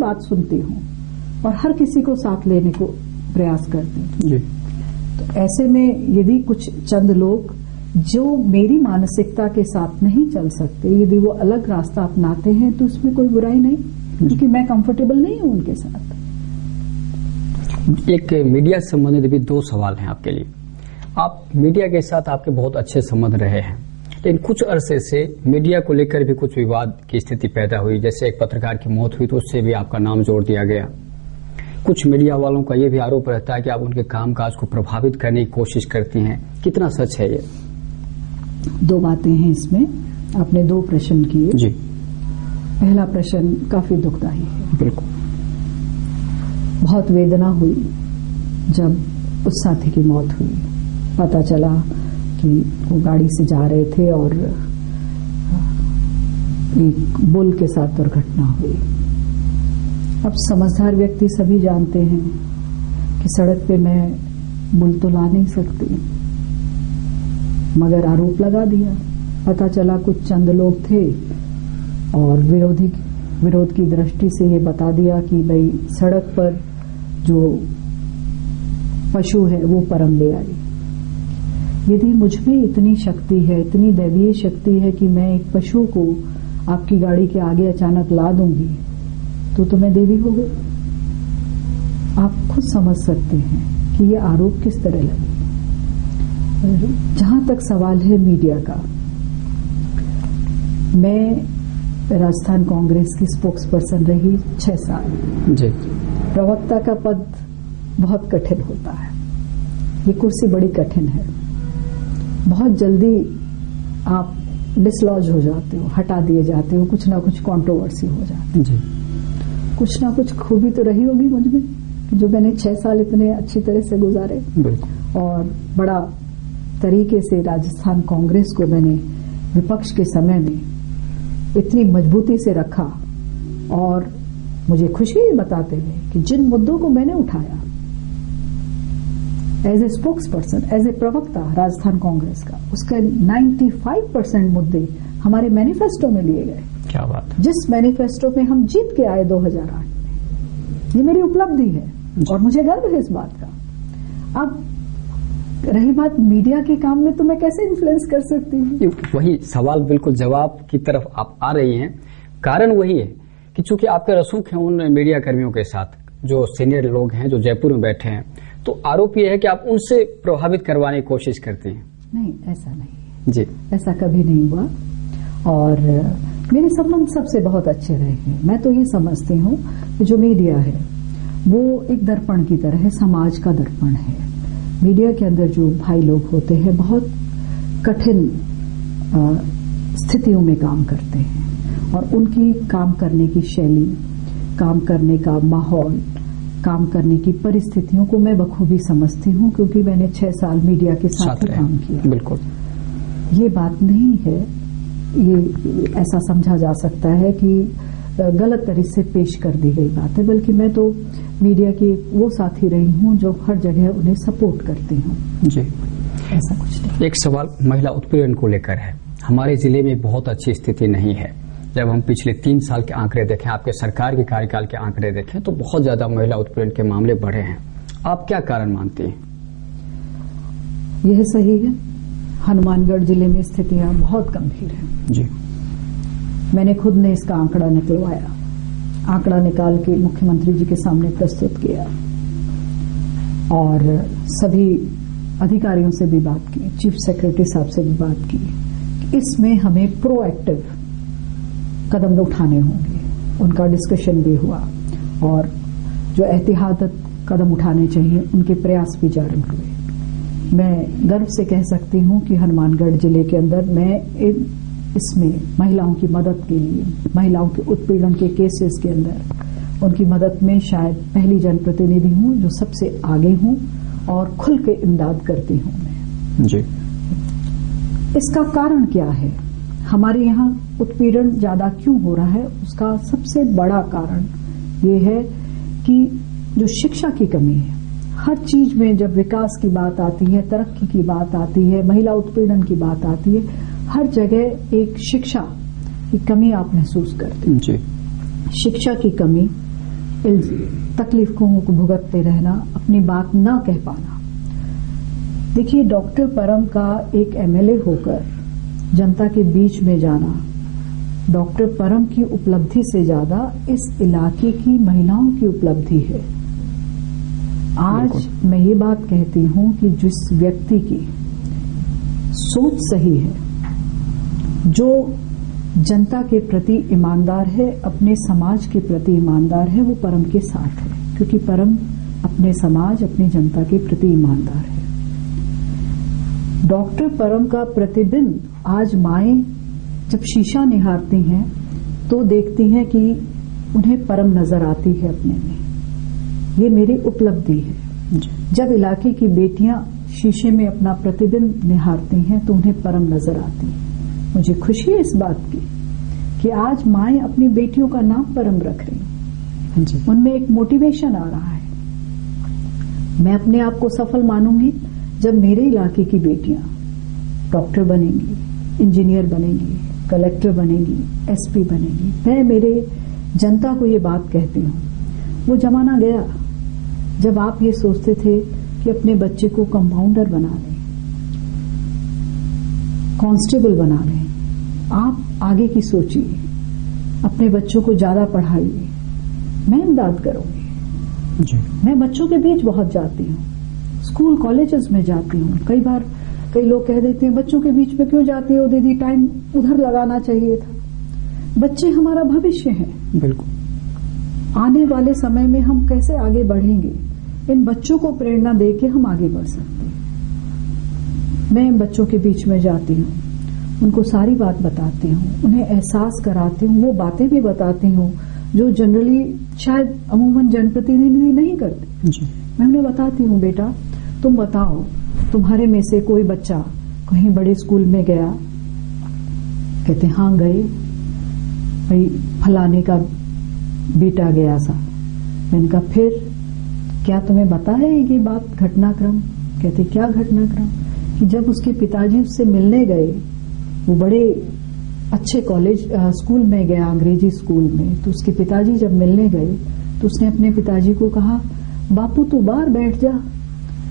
बात सुनती हूँ और हर किसी को साथ लेने को प्रयास करती हूँ जी। तो ऐसे में यदि कुछ चंद लोग जो मेरी मानसिकता के साथ नहीं चल सकते, यदि वो अलग रास्ता अपनाते हैं तो उसमें कोई बुराई नहीं, क्योंकि मैं कंफर्टेबल नहीं हूं उनके साथ। एक मीडिया से संबंधित भी 2 सवाल हैं आपके लिए। आप मीडिया के साथ आपके बहुत अच्छे संबंध रहे हैं, लेकिन कुछ अरसे से मीडिया को लेकर भी कुछ विवाद की स्थिति पैदा हुई। जैसे एक पत्रकार की मौत हुई तो उससे भी आपका नाम जोड़ दिया गया। कुछ मीडिया वालों का यह भी आरोप रहता है कि आप उनके कामकाज को प्रभावित करने की कोशिश करती हैं। कितना सच है ये? 2 बातें हैं इसमें। आपने 2 प्रश्न किए जी। पहला प्रश्न काफी दुखदायी है। बिल्कुल। बहुत वेदना हुई जब उस साथी की मौत हुई। पता चला कि वो गाड़ी से जा रहे थे और एक बुल के साथ दुर्घटना हुई। अब समझदार व्यक्ति सभी जानते हैं कि सड़क पे मैं बुल तो ला नहीं सकती, मगर आरोप लगा दिया। पता चला कुछ चंद लोग थे और विरोध की दृष्टि से ये बता दिया कि भाई सड़क पर जो पशु है वो परम ले आई। यदि मुझ में इतनी शक्ति है, इतनी दैवीय शक्ति है कि मैं एक पशु को आपकी गाड़ी के आगे अचानक ला दूंगी, तो मैं देवी हो गई। आप खुद समझ सकते हैं कि ये आरोप किस तरह लगे। जहां तक सवाल है मीडिया का, मैं राजस्थान कांग्रेस की स्पोक्स पर्सन रही 6 साल। जी। प्रवक्ता का पद बहुत कठिन होता है, ये कुर्सी बड़ी कठिन है। बहुत जल्दी आप डिसलॉज हो जाते हो, हटा दिए जाते हो, कुछ ना कुछ कंट्रोवर्सी हो जाती है। जी। कुछ ना कुछ खूबी तो रही होगी मुझ में कि जो मैंने 6 साल इतने अच्छी तरह से गुजारे। बिल्कुल। और बड़ा तरीके से राजस्थान कांग्रेस को मैंने विपक्ष के समय में इतनी मजबूती से रखा। और मुझे खुशी है बताते हुए कि जिन मुद्दों को मैंने उठाया as a spokes person, as a प्रवक्ता राजस्थान कांग्रेस का, उसके 95% मुद्दे हमारे मैनिफेस्टो में लिए गए। क्या बात। जिस मैनिफेस्टो में हम जीत के आए 2008 में, ये मेरी उपलब्धि है और मुझे गर्व है इस बात का। अब रही बात मीडिया के काम में, तो मैं कैसे इन्फ्लुएंस कर सकती हूँ? वही सवाल, बिल्कुल जवाब की तरफ आप आ रही हैं। कारण वही है कि चूंकि आपके रसूख हैं उन मीडिया कर्मियों के साथ जो सीनियर लोग हैं, जो जयपुर में बैठे हैं, तो आरोप यह है कि आप उनसे प्रभावित करवाने की कोशिश करती हैं। नहीं, ऐसा नहीं जी। ऐसा कभी नहीं हुआ। और मेरे संबंध सबसे बहुत अच्छे रहे हैं। मैं तो ये समझती हूँ कि जो मीडिया है वो एक दर्पण की तरह है, समाज का दर्पण है। मीडिया के अंदर जो भाई लोग होते हैं बहुत कठिन स्थितियों में काम करते हैं और उनकी काम करने की शैली, काम करने का माहौल, काम करने की परिस्थितियों को मैं बखूबी समझती हूँ, क्योंकि मैंने 6 साल मीडिया के साथ ही काम किया। बिल्कुल। ये बात नहीं है, ये ऐसा समझा जा सकता है कि गलत तरीके से पेश कर दी गई बात है, बल्कि मैं तो मीडिया की वो साथी रही हूँ जो हर जगह उन्हें सपोर्ट करती हूँ। जी। ऐसा कुछ नहीं। एक सवाल महिला उत्पीड़न को लेकर है। हमारे जिले में बहुत अच्छी स्थिति नहीं है। जब हम पिछले 3 साल के आंकड़े देखें, आपके सरकार के कार्यकाल के आंकड़े देखें, तो बहुत ज्यादा महिला उत्पीड़न के मामले बढ़े हैं। आप क्या कारण मानती हैं? यह सही है, हनुमानगढ़ जिले में स्थितियां बहुत गंभीर हैं। जी। मैंने खुद ने इसका आंकड़ा निकलवाया, आंकड़ा निकाल के मुख्यमंत्री जी के सामने प्रस्तुत किया और सभी अधिकारियों से भी बात की, चीफ सेक्रेटरी साहब से भी बात की। इसमें हमें प्रोएक्टिव कदम उठाने होंगे। उनका डिस्कशन भी हुआ और जो एहतियातन कदम उठाने चाहिए उनके प्रयास भी जारी हुए। मैं गर्व से कह सकती हूँ कि हनुमानगढ़ जिले के अंदर मैं इसमें महिलाओं की मदद के लिए, महिलाओं के उत्पीड़न के केसेस के अंदर उनकी मदद में शायद पहली जनप्रतिनिधि हूँ जो सबसे आगे हूँ और खुल के इमदाद करती हूँ मैं। जी। इसका कारण क्या है? हमारे यहाँ उत्पीड़न ज्यादा क्यों हो रहा है? उसका सबसे बड़ा कारण ये है कि जो शिक्षा की कमी है। हर चीज में जब विकास की बात आती है, तरक्की की बात आती है, महिला उत्पीड़न की बात आती है, हर जगह एक शिक्षा की कमी आप महसूस करते हैं। जी। शिक्षा की कमी, तकलीफों को भुगतते रहना, अपनी बात ना कह पाना। देखिए, डॉक्टर परम का एक एमएलए होकर जनता के बीच में जाना डॉक्टर परम की उपलब्धि से ज्यादा इस इलाके की महिलाओं की उपलब्धि है। आज मैं ये बात कहती हूं कि जिस व्यक्ति की सोच सही है, जो जनता के प्रति ईमानदार है, अपने समाज के प्रति ईमानदार है, वो परम के साथ है, क्योंकि परम अपने समाज, अपनी जनता के प्रति ईमानदार है। डॉक्टर परम का प्रतिबिंब आज माएं जब शीशा निहारती हैं तो देखती हैं कि उन्हें परम नजर आती है अपने में। ये मेरी उपलब्धि है। जब इलाके की बेटियां शीशे में अपना प्रतिबिंब निहारती हैं तो उन्हें परम नजर आती है। मुझे खुशी है इस बात की कि आज माएं अपनी बेटियों का नाम परम रख रही हैं। उनमें एक मोटिवेशन आ रहा है। मैं अपने आप को सफल मानूंगी जब मेरे इलाके की बेटियां डॉक्टर बनेंगी, इंजीनियर बनेंगी, कलेक्टर बनेगी, एसपी बनेगी। मैं मेरे जनता को ये बात कहती हूँ, वो जमाना गया जब आप ये सोचते थे कि अपने बच्चे को कंपाउंडर बना लें, कांस्टेबल बना लें। आप आगे की सोचिए, अपने बच्चों को ज्यादा पढ़ाइए। मैं इमदाद करूंगी। मैं बच्चों के बीच बहुत जाती हूँ, स्कूल कॉलेजेस में जाती हूँ। कई बार कई लोग कह देते हैं बच्चों के बीच में क्यों जाती हो दीदी, टाइम उधर लगाना चाहिए था। बच्चे हमारा भविष्य है। बिल्कुल। आने वाले समय में हम कैसे आगे बढ़ेंगे, इन बच्चों को प्रेरणा देके हम आगे बढ़ सकते हैं। मैं बच्चों के बीच में जाती हूँ, उनको सारी बात बताती हूँ, उन्हें एहसास कराती हूँ, वो बातें भी बताती हूँ जो जनरली शायद अमूमन जनप्रतिनिधि नहीं करते। मैं उन्हें बताती हूँ, बेटा तुम बताओ, तुम्हारे में से कोई बच्चा कहीं बड़े स्कूल में गया? कहते हाँ गए, भाई फलाने का बेटा गया सा। मैंने कहा फिर क्या तुम्हें पता है ये बात, घटनाक्रम? कहते क्या घटनाक्रम? कि जब उसके पिताजी उससे मिलने गए, वो बड़े अच्छे कॉलेज स्कूल में गया, अंग्रेजी स्कूल में, तो उसके पिताजी जब मिलने गए तो उसने अपने पिताजी को कहा, बापू तू बाहर बैठ जा,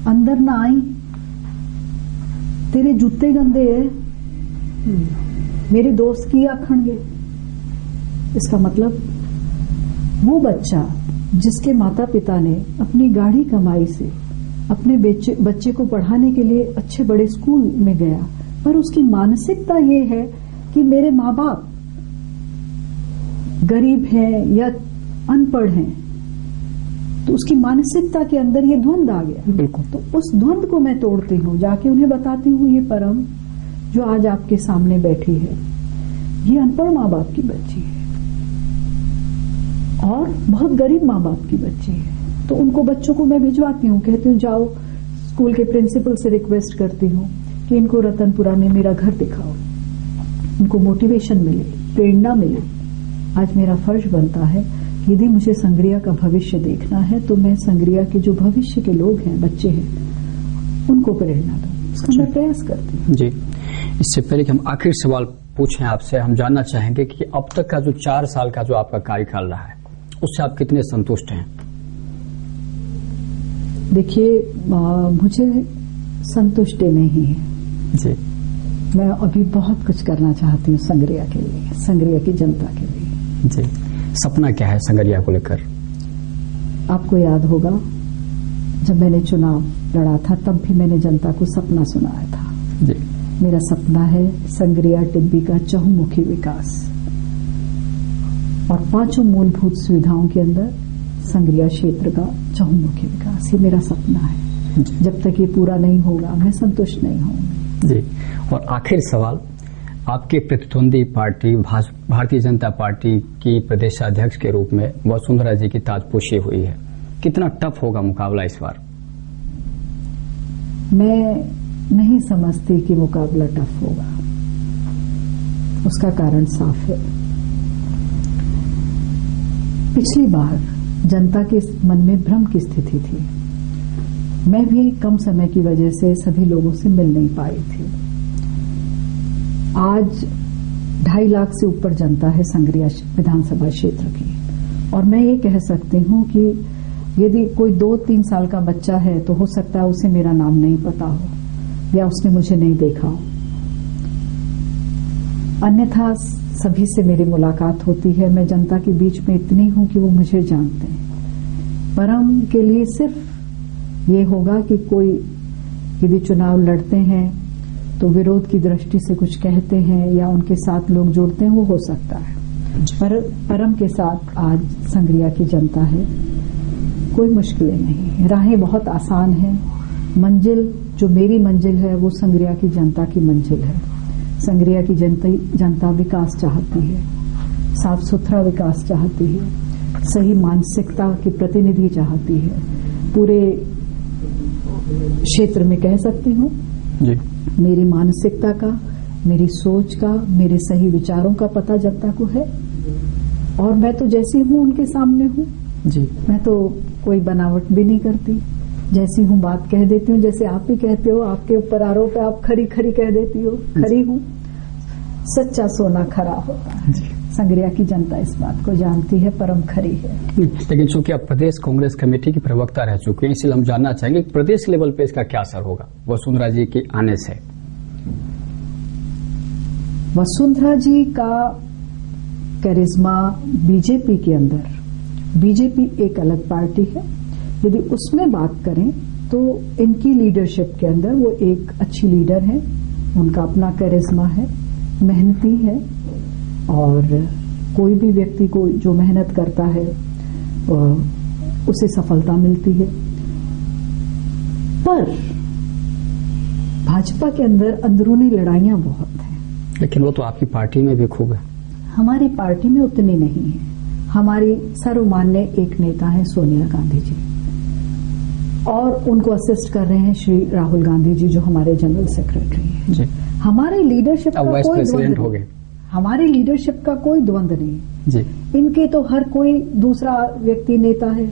अंदर ना आई, तेरे जूते गंदे है, मेरे दोस्त की आखणगे। इसका मतलब वो बच्चा जिसके माता पिता ने अपनी गाढ़ी कमाई से अपने बच्चे को पढ़ाने के लिए अच्छे बड़े स्कूल में गया, पर उसकी मानसिकता ये है कि मेरे माँ बाप गरीब हैं या अनपढ़ हैं, तो उसकी मानसिकता के अंदर ये द्वंद आ गया। बिल्कुल। तो उस द्वंद को मैं तोड़ती हूँ, जाके उन्हें बताती हूँ ये परम जो आज आपके सामने बैठी है, ये अनपढ़ माँ बाप की बच्ची है और बहुत गरीब माँ बाप की बच्ची है। तो उनको बच्चों को मैं भिजवाती हूँ, कहती हूँ जाओ, स्कूल के प्रिंसिपल से रिक्वेस्ट करती हूँ कि इनको रतनपुरा में मेरा घर दिखाओ, उनको मोटिवेशन मिले, प्रेरणा मिले। आज मेरा फर्ज बनता है, यदि मुझे संग्रिया का भविष्य देखना है तो मैं संग्रिया के जो भविष्य के लोग हैं, बच्चे हैं, उनको प्रेरणा दूं। इसका मैं प्रयास करती हूँ। जी, इससे पहले कि हम आखिरी सवाल पूछें आपसे, हम जानना चाहेंगे कि अब तक का जो 4 साल का जो आपका कार्यकाल रहा है, उससे आप कितने संतुष्ट हैं? देखिए, मुझे संतुष्टि नहीं है जी। मैं अभी बहुत कुछ करना चाहती हूँ संग्रिया के लिए, संग्रिया की जनता के लिए जी। सपना क्या है संग्रिया को लेकर? आपको याद होगा जब मैंने चुनाव लड़ा था, तब भी मैंने जनता को सपना सुनाया था जी। मेरा सपना है संग्रिया टिब्बी का चहुमुखी विकास और 5 मूलभूत सुविधाओं के अंदर संग्रिया क्षेत्र का चहुमुखी विकास। ये मेरा सपना है। जब तक ये पूरा नहीं होगा मैं संतुष्ट नहीं होंगी जी। और आखिरी सवाल, आपके प्रतिद्वंदी पार्टी भारतीय जनता पार्टी की प्रदेशाध्यक्ष के रूप में वसुंधरा जी की ताजपोशी हुई है, कितना टफ होगा मुकाबला इस बार? मैं नहीं समझती कि मुकाबला टफ होगा। उसका कारण साफ है। पिछली बार जनता के मन में भ्रम की स्थिति थी। मैं भी कम समय की वजह से सभी लोगों से मिल नहीं पाई थी। आज 2.5 लाख से ऊपर जनता है संग्रिया विधानसभा क्षेत्र की। और मैं ये कह सकती हूँ कि यदि कोई 2-3 साल का बच्चा है तो हो सकता है उसे मेरा नाम नहीं पता हो या उसने मुझे नहीं देखा हो, अन्यथा सभी से मेरी मुलाकात होती है। मैं जनता के बीच में इतनी हूं कि वो मुझे जानते हैं। परम के लिए सिर्फ ये होगा कि कोई यदि चुनाव लड़ते हैं तो विरोध की दृष्टि से कुछ कहते हैं या उनके साथ लोग जुड़ते हैं, वो हो सकता है। पर परम के साथ आज संग्रिया की जनता है, कोई मुश्किलें नहीं, राहें बहुत आसान हैं। मंजिल जो मेरी मंजिल है वो संग्रिया की जनता की मंजिल है। संग्रिया की जनता विकास चाहती है, साफ सुथरा विकास चाहती है, सही मानसिकता की प्रतिनिधि चाहती है। पूरे क्षेत्र में कह सकती हूँ मेरी मानसिकता का, मेरी सोच का, मेरे सही विचारों का पता जनता को है और मैं तो जैसी हूँ उनके सामने हूँ जी। मैं तो कोई बनावट भी नहीं करती, जैसी हूँ बात कह देती हूँ। जैसे आप भी कहते हो, आपके ऊपर आरोप है, आप खरी खरी कह देती हो, खरी हूँ। सच्चा सोना खरा होता है। संग्रिया की जनता इस बात को जानती है, परम खरी है। लेकिन चूंकि आप प्रदेश कांग्रेस कमेटी की प्रवक्ता रह चुके हैं, इसलिए हम जानना चाहेंगे प्रदेश लेवल पे इसका क्या असर होगा वसुंधरा जी के आने से। वसुंधरा जी का करिश्मा बीजेपी के अंदर, बीजेपी एक अलग पार्टी है, यदि उसमें बात करें तो इनकी लीडरशिप के अंदर वो एक अच्छी लीडर है, उनका अपना करिश्मा है, मेहनती है और कोई भी व्यक्ति को जो मेहनत करता है उसे सफलता मिलती है। पर भाजपा के अंदर अंदरूनी लड़ाइयां बहुत हैं। लेकिन वो तो आपकी पार्टी में भी खूब है। हमारी पार्टी में उतनी नहीं है। हमारी सर्वमान्य एक नेता है सोनिया गांधी जी और उनको असिस्ट कर रहे हैं श्री राहुल गांधी जी जो हमारे जनरल सेक्रेटरी हैं जी। हमारे लीडरशिप का कोई द्वंद हो गए, हमारी लीडरशिप का कोई द्वंद नहीं जी। इनके तो हर कोई दूसरा व्यक्ति नेता है।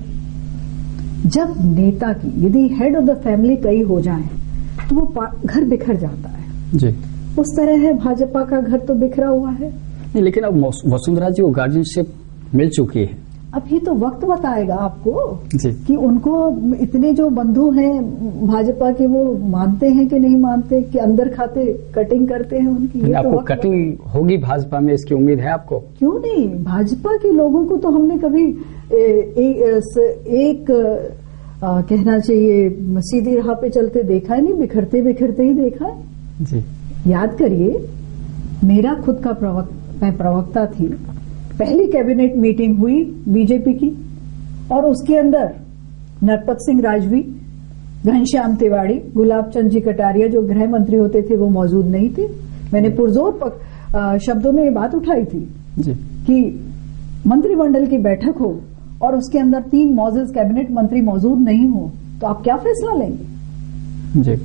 जब नेता की यदि हेड ऑफ द फैमिली कई हो जाए तो वो घर बिखर जाता है जी। उस तरह है भाजपा का घर तो बिखरा हुआ है। नहीं, लेकिन अब वसुंधरा जी को गार्जियनशिप मिल चुकी है। अब ये तो वक्त बताएगा आपको जी। कि उनको इतने जो बंधु हैं भाजपा के वो मानते हैं कि नहीं मानते, कि अंदर खाते कटिंग करते हैं उनकी। आपको तो कटिंग होगी भाजपा में, इसकी उम्मीद है आपको? क्यों नहीं, भाजपा के लोगों को तो हमने कभी एक कहना चाहिए सीधी राह पे चलते देखा ही नहीं, बिखरते बिखरते ही देखा है जी। याद करिए, मेरा खुद का मैं प्रवक्ता थी, पहली कैबिनेट मीटिंग हुई बीजेपी की और उसके अंदर नरपत सिंह राजवी, घनश्याम तिवारी, गुलाब चंद जी कटारिया जो गृह मंत्री होते थे वो मौजूद नहीं थे। मैंने पुरजोर शब्दों में ये बात उठाई थी जी। कि मंत्रिमंडल की बैठक हो और उसके अंदर 3 मौजूद कैबिनेट मंत्री मौजूद नहीं हो तो आप क्या फैसला लेंगे जी।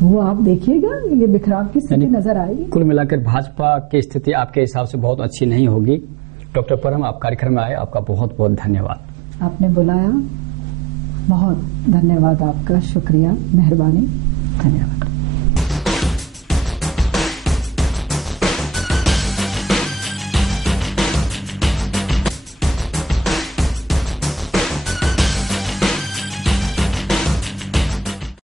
वो आप देखिएगा, ये बिखराव की स्थिति नजर आएगी। कुल मिलाकर भाजपा की स्थिति आपके हिसाब से बहुत अच्छी नहीं होगी। डॉक्टर परम, आप कार्यक्रम में आए, आपका बहुत बहुत धन्यवाद। आपने बुलाया, बहुत धन्यवाद आपका, शुक्रिया, मेहरबानी, धन्यवाद।